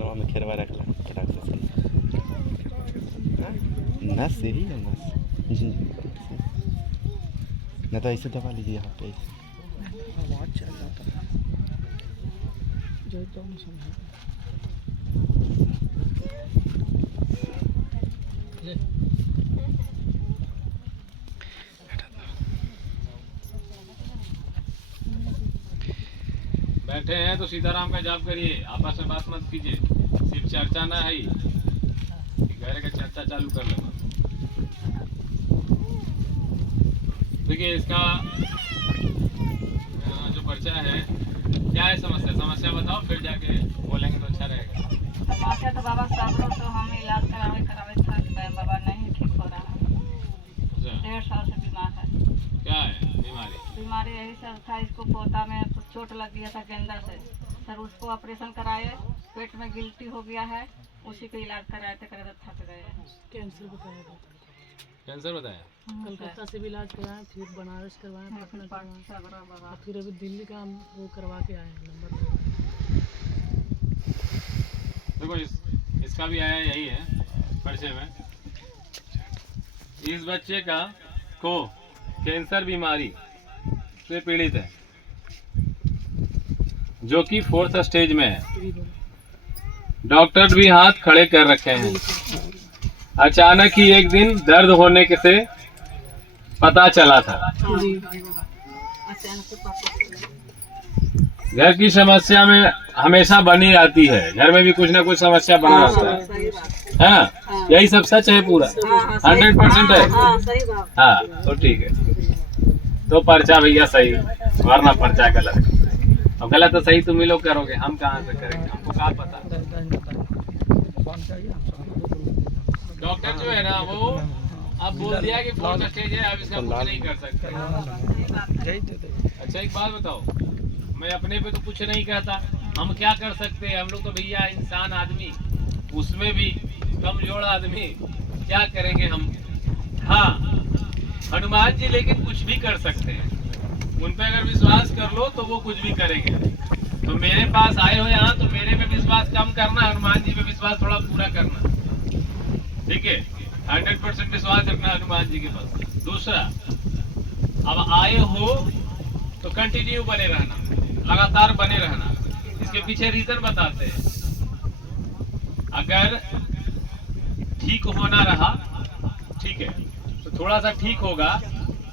कानवा में खेरवा रखला राक्षस नस से ही है नस जी नहीं तो ऐसे दबा लीजिए यहाँ पे आवाज चल जाता है जो तो नहीं समझ बैठे हैं तो सीताराम का जाप करिए, आपस में बात मत कीजिए, सिर्फ चर्चा ना है घर का चर्चा चालू कर लेना। देखिए इसका जो पर्चा है क्या है समस्या बताओ, फिर जाके बोलेंगे तो अच्छा रहेगा। समस्या तो बाबा सब तो हम इलाज करावे थक गए बाबा, नहीं ठीक हो रहा है। 1.5 साल से बीमार है। क्या है बीमारी यही सब था, इसको पोता में चोट लग गया था गेंदा से, सर उसको ऑपरेशन कराए, पेट में गिल्टी हो गया है, उसी का इलाज कराए थे, थक गए। कैंसर बताया कलकत्ता से भी इलाज कराया, फिर बनारस करवाया, पटना करवाया, फिर अभी दिल्ली का वो करवा के आए हैं नंबर। देखो इसका भी आया यही है परिचय में। इस बच्चे को कैंसर बीमारी से पीड़ित है, जो कि 4th स्टेज में है। डॉक्टर भी हाथ खड़े कर रखे हैं। अचानक ही एक दिन दर्द होने के से पता चला था। घर की समस्या में हमेशा बनी रहती है, घर में भी कुछ ना कुछ समस्या बना रहता है ना, यही सब सच है पूरा 100% है। हाँ तो ठीक है, तो पर्चा भैया सही, वरना पर्चा गलत। और गलत तो सही तुम ही लोग करोगे, हम कहाँ से करेंगे, हमको कहाँ पता। डॉक्टर जो है ना वो अब बोल दिया कि 4th स्टेज है, अब इसका कुछ नहीं कर सकते। अच्छा एक बात बताओ, मैं अपने पे तो कुछ नहीं कहता, हम क्या कर सकते हैं, हम लोग तो भैया इंसान आदमी, उसमें भी कमजोर आदमी, क्या करेंगे हम। हाँ हनुमान जी लेकिन कुछ भी कर सकते हैं, उन पे अगर विश्वास कर लो तो वो कुछ भी करेंगे। तो मेरे पास आए हो यहाँ, तो मेरे पे विश्वास कम करना, हनुमान जी पे विश्वास थोड़ा पूरा करना, ठीक है। 100% विश्वास रखना हनुमान जी के पास। दूसरा, अब आए हो तो कंटिन्यू बने रहना, लगातार बने रहना। इसके पीछे रीजन बताते हैं। अगर ठीक होना रहा, ठीक है, तो थोड़ा सा ठीक होगा,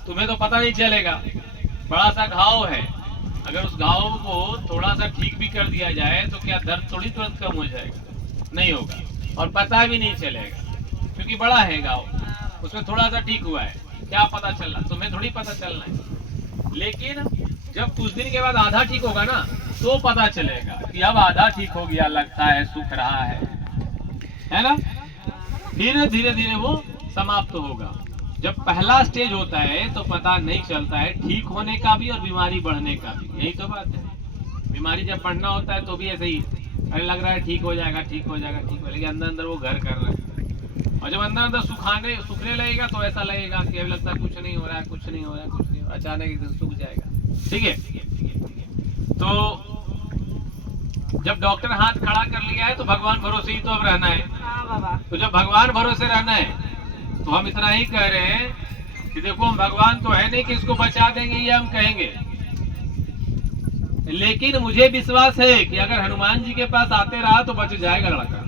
तुम्हें तो पता नहीं चलेगा। बड़ा सा घाव है, अगर उस घाव को थोड़ा सा ठीक भी कर दिया जाए तो क्या दर्द थोड़ी तुरंत कम हो जाएगा, नहीं होगा, और पता भी नहीं चलेगा, क्योंकि बड़ा है घाव, उसमें थोड़ा सा ठीक हुआ है, क्या पता चलना, तुम्हें थोड़ी पता चलना है। लेकिन जब कुछ दिन के बाद आधा ठीक होगा ना, तो पता चलेगा कि अब आधा ठीक हो गया, लगता है सुख रहा है ना। फिर धीरे धीरे वो समाप्त होगा। जब पहला स्टेज होता है तो पता नहीं चलता है ठीक होने का भी और बीमारी बढ़ने का भी, यही तो बात है। बीमारी जब बढ़ना होता है तो भी ऐसे ही, अरे लग रहा है ठीक हो जाएगा, ठीक हो जाएगा, ठीक हो, लेकिन अंदर अंदर वो घर कर रहा है। और जब अंदर अंदर सूखने लगेगा तो ऐसा लगेगा कि अभी लगता है कुछ नहीं हो रहा है, कुछ नहीं हो रहा है, कुछ नहीं हो रहा है, अचानक एकदम सूख जाएगा, ठीक है। तो जब डॉक्टर हाथ खड़ा कर लिया है तो भगवान भरोसे ही तो अब रहना है। तो जब भगवान भरोसे रहना है तो हम इतना ही कह रहे हैं कि देखो, हम भगवान तो है नहीं कि इसको बचा देंगे, ये हम कहेंगे, लेकिन मुझे विश्वास है कि अगर हनुमान जी के पास आते रहा तो बच जाएगा लड़का।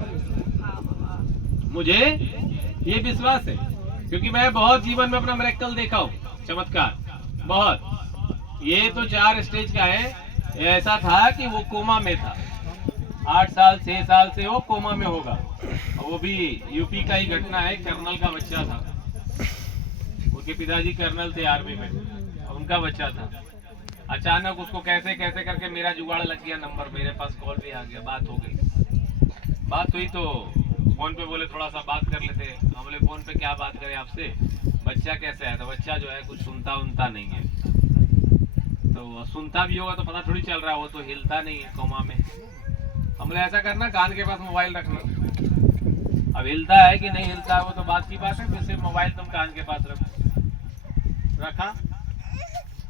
मुझे ये विश्वास है, क्योंकि मैं बहुत जीवन में अपना मिरेकल देखा हूँ, चमत्कार बहुत। ये तो 4 स्टेज का है। ऐसा था कि वो कोमा में था, 8 साल 6 साल से वो कोमा में होगा, वो भी यूपी का ही घटना है। कर्नल का बच्चा था, उनके पिताजी कर्नल थे आर्मी में, उनका बच्चा था। अचानक उसको कैसे कैसे करके मेरा जुगाड़ लग गया, नंबर मेरे पास, कॉल भी आ गया, बात हो गई। बात हुई तो फोन पे बोले थोड़ा सा बात कर लेते। हम बोले फोन पे क्या बात करें आपसे, बच्चा कैसे है? तो बच्चा जो है कुछ सुनता उनता नहीं है, तो सुनता भी होगा तो पता थोड़ी चल रहा है, वो तो हिलता नहीं है कोमा में। हम बोले ऐसा करना, कान के पास मोबाइल रखना। अब हिलता है कि नहीं हिलता है वो तो बात की बात है, फिर सिर्फ मोबाइल तुम कान के पास रखा।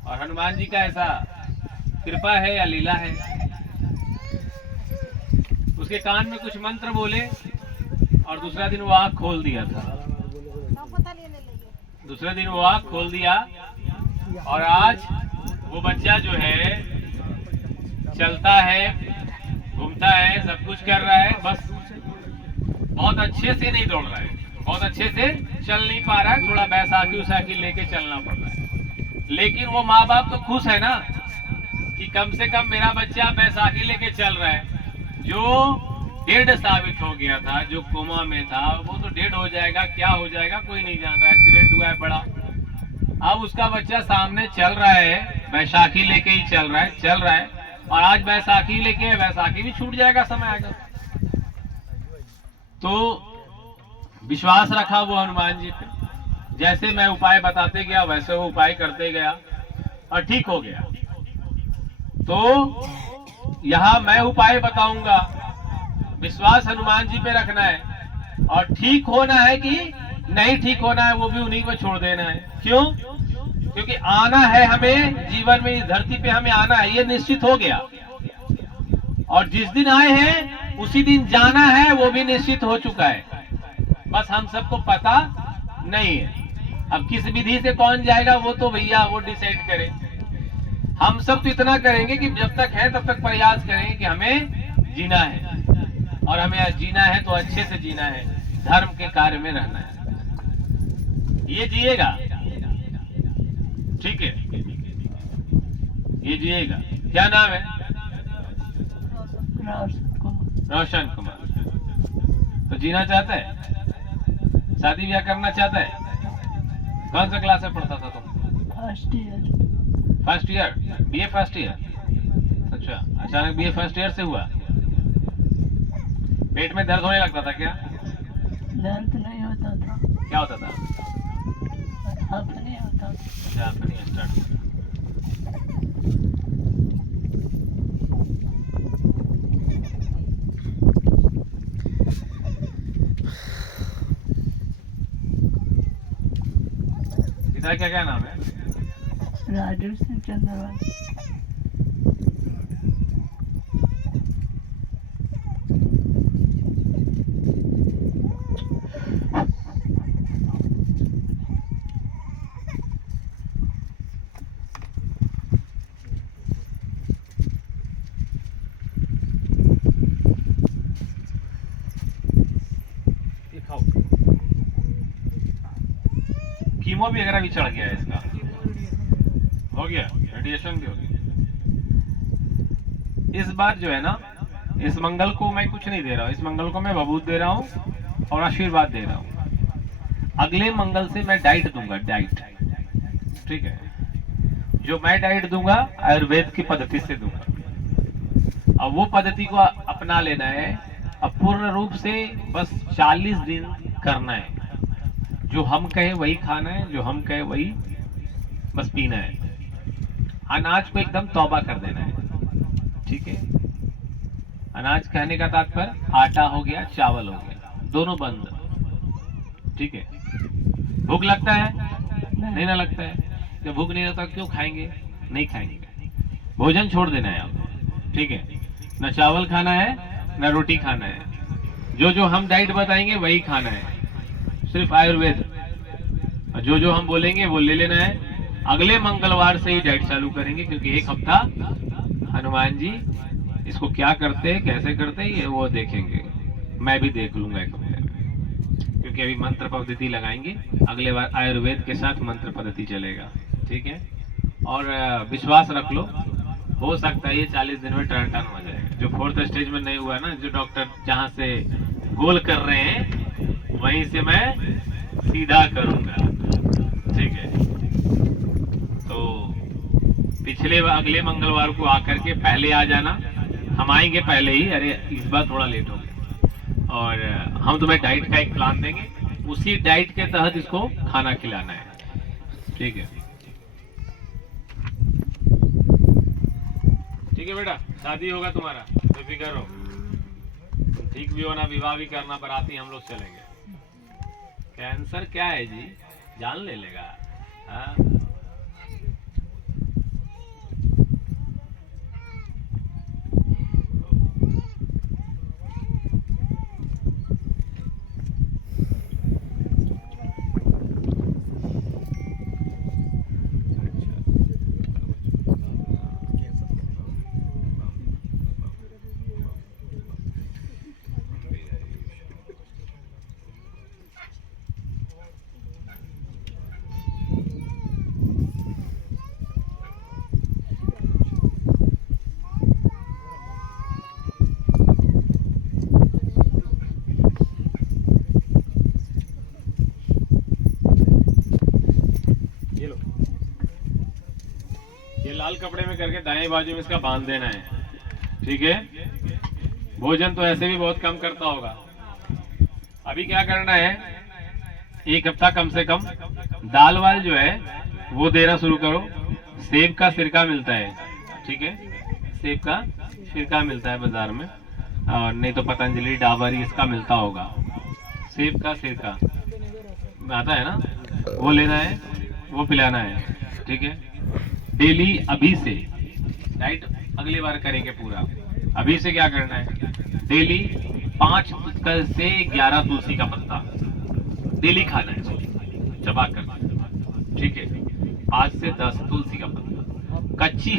और हनुमान जी का ऐसा कृपा है या लीला है, उस उसके कान में कुछ मंत्र बोले और दूसरा दिन वो आँख खोल दिया था। दूसरे दिन वो आँख खोल दिया और आज वो बच्चा जो है चलता है, घूमता है, सब कुछ कर रहा है, बस बहुत अच्छे से नहीं दौड़ रहा है, बहुत अच्छे से चल नहीं पा रहा है, थोड़ा बैसाखी उसाखी लेके चलना पड़ रहा है। लेकिन वो माँ बाप तो खुश है ना कि कम से कम मेरा बच्चा बैसाखी लेके चल रहा है। जो डेड साबित हो गया था, जो कोमा में था, वो तो डेड हो जाएगा, क्या हो जाएगा कोई नहीं जान रहा, एक्सीडेंट हुआ है बड़ा। अब उसका बच्चा सामने चल रहा है, बैसाखी लेके ही चल रहा है और आज बैसाखी लेके, बैसाखी भी छूट जाएगा समय आएगा। तो विश्वास रखा वो हनुमान जी पे, जैसे मैं उपाय बताते गया वैसे वो उपाय करते गया और ठीक हो गया। तो यहाँ मैं उपाय बताऊंगा, विश्वास हनुमान जी पे रखना है और ठीक होना है कि नहीं ठीक होना है वो भी उन्हीं को छोड़ देना है। क्यों? क्योंकि आना है हमें जीवन में, इस धरती पे हमें आना है, ये निश्चित हो गया। और जिस दिन आए हैं उसी दिन जाना है, वो भी निश्चित हो चुका है, बस हम सबको पता नहीं है। अब किस विधि से कौन जाएगा वो तो भैया वो डिसाइड करे। हम सब तो इतना करेंगे कि जब तक है तब तक प्रयास करेंगे कि हमें जीना है और हमें आज जीना है तो अच्छे से जीना है, धर्म के कार्य में रहना है, ये जिएगा, ठीक है, ये जिएगा। क्या नाम है? रोशन कुमार। तो जीना चाहता है, शादी ब्याह करना चाहता है? कौन सा क्लास में पढ़ता था तुम? First year, BA first year. अच्छा, अचानक बीए फर्स्ट ईयर से हुआ? पेट में दर्द होने लगता था क्या? दर्द नहीं होता था। क्या होता था? हाथ नहीं होता। अच्छा, आपने स्टार्ट किया। पिता का क्या नाम है? राजीव सिंह चंद्रवाल। कीमो भी वगैरह भी चढ़ गया है इसका, हो गया, रेडिएशन भी हो गया। इस बार जो है ना, इस मंगल को मैं कुछ नहीं दे रहा हूँ, इस मंगल को मैं बबूत दे रहा हूँ और आशीर्वाद दे रहा हूँ। अगले मंगल से मैं डाइट दूंगा, डाइट, ठीक है। जो मैं डाइट दूंगा आयुर्वेद की पद्धति से दूंगा। अब वो पद्धति को अपना लेना है। अब पूर्ण रूप से बस 40 दिन करना है। जो हम कहे वही खाना है, जो हम कहे वही बस पीना है। अनाज को एकदम तौबा कर देना है, ठीक है। अनाज कहने का तात्पर्य आटा हो गया, चावल हो गया, दोनों बंद, ठीक है। भूख लगता है? नहीं ना लगता है। जब भूख नहीं लगता क्यों खाएंगे? नहीं खाएंगे। भोजन छोड़ देना है आप, ठीक है। न चावल खाना है न रोटी खाना है। जो जो हम डाइट बताएंगे वही खाना है, सिर्फ आयुर्वेद। जो जो हम बोलेंगे वो ले लेना है। अगले मंगलवार से ही डाइट चालू करेंगे, क्योंकि एक हफ्ता हनुमान जी इसको क्या करते हैं, कैसे करते हैं, ये वो देखेंगे। मैं भी देख लूंगा एक हफ्ते में, क्योंकि अभी मंत्र पद्धति लगाएंगे। अगले बार आयुर्वेद के साथ मंत्र पद्धति चलेगा, ठीक है। और विश्वास रख लो, हो सकता है ये 40 दिन में टर्न हो जाएगा। जो 4th स्टेज में नहीं हुआ ना, जो डॉक्टर जहाँ से गोल कर रहे हैं वहीं से मैं सीधा करूंगा, ठीक है। तो अगले मंगलवार को आकर के पहले आ जाना। हम आएंगे पहले ही, अरे इस बार थोड़ा लेट हो गया। और हम तुम्हें डाइट का एक प्लान देंगे, उसी डाइट के तहत इसको खाना खिलाना है, ठीक है। ठीक है बेटा, शादी होगा तुम्हारा, बेफिक्र हो। ठीक भी होना, विवाह भी करना, बराती हम लोग चलेंगे। कैंसर क्या है जी, जान ले लेगा। हाँ? ये लाल कपड़े में करके दाएं बाजू में इसका बांध देना है, ठीक है। भोजन तो ऐसे भी बहुत कम करता होगा। अभी क्या करना है, 1 हफ्ता कम से कम दाल वाल जो है वो देना शुरू करो। सेब का सिरका मिलता है, ठीक है, सेब का सिरका मिलता है बाजार में, और नहीं तो पतंजलि डाबरी इसका मिलता होगा। सेब का सिरका आता है ना, वो लेना है, वो पिलाना है, ठीक है। डेली अभी से, राइट, अगली बार करेंगे पूरा। अभी से क्या करना है, डेली 5 से 11 तुलसी का पत्ता डेली खाना है, चबा कर, ठीक है। 5 से 10 तुलसी का पत्ता। कच्ची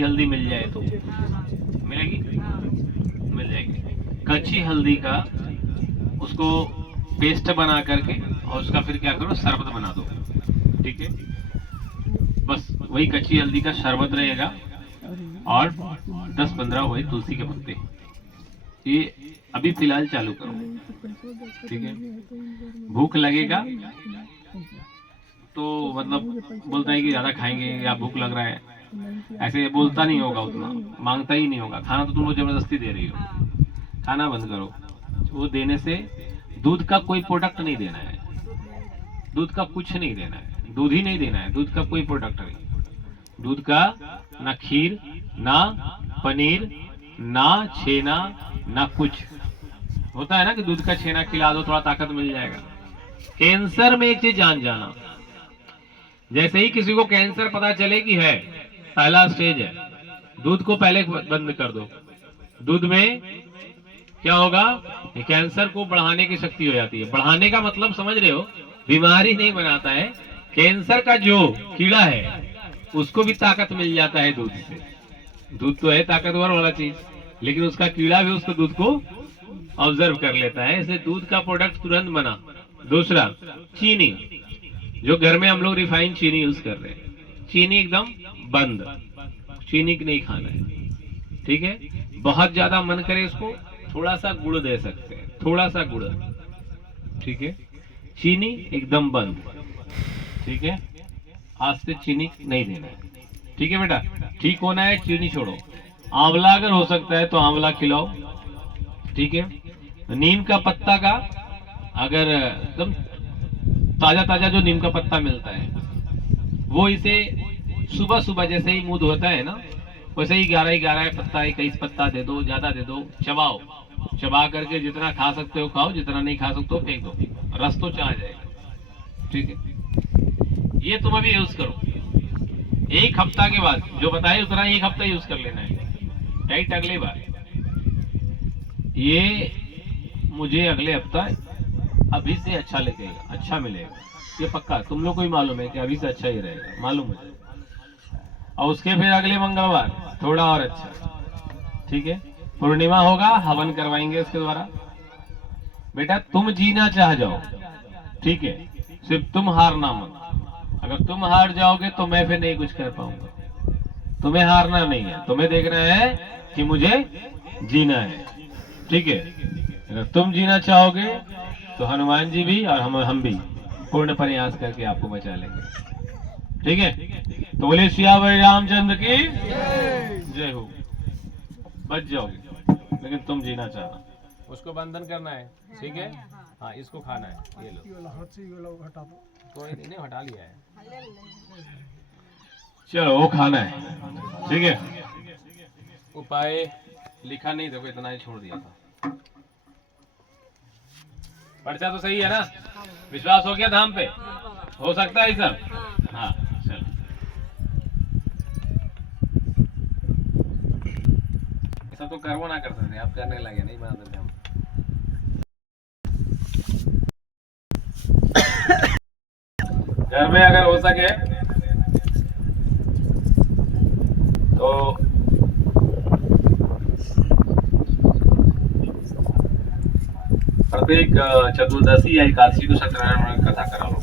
हल्दी मिल जाए तो मिलेगी, मिल जाएगी। कच्ची हल्दी का उसको पेस्ट बना करके और उसका फिर क्या करो, शरबत बना दो, ठीक है। बस वही कच्ची हल्दी का शरबत रहेगा और 10-15 वही तुलसी के पत्ते। ये अभी फिलहाल चालू करो, ठीक है। भूख लगेगा तो मतलब बोलता है कि ज्यादा खाएंगे या भूख लग रहा है, ऐसे बोलता नहीं होगा, उतना मांगता ही नहीं होगा। खाना तो तुम लोग जबरदस्ती दे रही हो, खाना बंद करो। वो देने से दूध का कोई प्रोडक्ट नहीं देना है, दूध का कुछ नहीं देना है, दूध ही नहीं देना है, दूध का कोई प्रोडक्ट नहीं। दूध का ना खीर, ना पनीर, ना छेना, ना कुछ। होता है ना कि दूध का छेना खिला दो, थोड़ा ताकत मिल जाएगा। कैंसर में एक चीज जान जाना, जैसे ही किसी को कैंसर पता चले कि है, पहला स्टेज है, दूध को पहले बंद कर दो। दूध में क्या होगा, ये कैंसर को बढ़ाने की शक्ति हो जाती है। बढ़ाने का मतलब समझ रहे हो, बीमारी नहीं बनाता है। कैंसर का जो कीड़ा है उसको भी ताकत मिल जाता है दूध से। दूध तो है ताकतवर वाला चीज, लेकिन उसका कीड़ा भी उसको दूध को ऑब्जर्व कर लेता है, इसलिए दूध का प्रोडक्ट तुरंत बना। दूसरा, चीनी, जो घर में हम लोग रिफाइंड चीनी यूज कर रहे हैं, चीनी एकदम बंद, चीनी नहीं खाना है, ठीक है। बहुत ज्यादा मन करे इसको, थोड़ा सा गुड़ दे सकते हैं, थोड़ा सा गुड़, ठीक है। चीनी एकदम बंद, ठीक है। आज से चीनी नहीं देना है, ठीक है बेटा। ठीक होना है, चीनी छोड़ो। आंवला अगर हो सकता है तो आंवला खिलाओ, ठीक है। नीम का पत्ता का, अगर एकदम ताजा ताजा जो नीम का पत्ता मिलता है, वो इसे सुबह सुबह जैसे ही मुंह धोता है ना, वैसे ही 11 पत्ता, 21 पत्ता दे दो, ज्यादा दे दो, चबाओ। चबा करके जितना खा सकते हो खाओ, जितना नहीं खा सकते हो फेंक दो, रस तो चाह जाएगा, ठीक है। ये तुम अभी यूज करो। 1 हफ्ता के बाद जो बताए उतना 1 हफ्ता यूज कर लेना है, राइट। अगली बार ये मुझे अगले हफ्ता अभी से अच्छा लगेगा, अच्छा मिलेगा, ये पक्का। तुम लोग को ही मालूम है कि अभी से अच्छा ही रहेगा, मालूम मुझे। और उसके फिर अगले मंगलवार थोड़ा और अच्छा, ठीक है। पूर्णिमा होगा, हवन करवाएंगे उसके द्वारा। बेटा तुम जीना चाह जाओ, ठीक है, सिर्फ तुम हारना मत। अगर तुम हार जाओगे तो मैं फिर नहीं कुछ कर पाऊंगा। तुम्हें हारना नहीं है, तुम्हें देखना है कि मुझे जीना है, ठीक है। अगर तुम जीना चाहोगे तो हनुमान जी भी और हम भी पूर्ण प्रयास करके आपको बचा लेंगे, ठीक है। तो बोले सियावर रामचंद्र की जय हो। बच जाओगे, लेकिन तुम जीना चाहना। उसको बंधन करना है, ठीक है। हाँ, इसको खाना है, ये लो, कोई नहीं, हटा लिया है, चलो वो खाना है, ठीक है। उपाय लिखा नहीं, देखो इतना ही छोड़ दिया था। पर्चा तो सही है ना, विश्वास हो गया धाम पे, हो सकता है सब। हाँ चलो, ऐसा तो करवो ना कर सकते, आप करने लगे, नहीं बना सकते हम। घर में अगर हो सके तो प्रत्येक चतुर्दशी या एकादशी को सत्यनारायण कथा करा लो।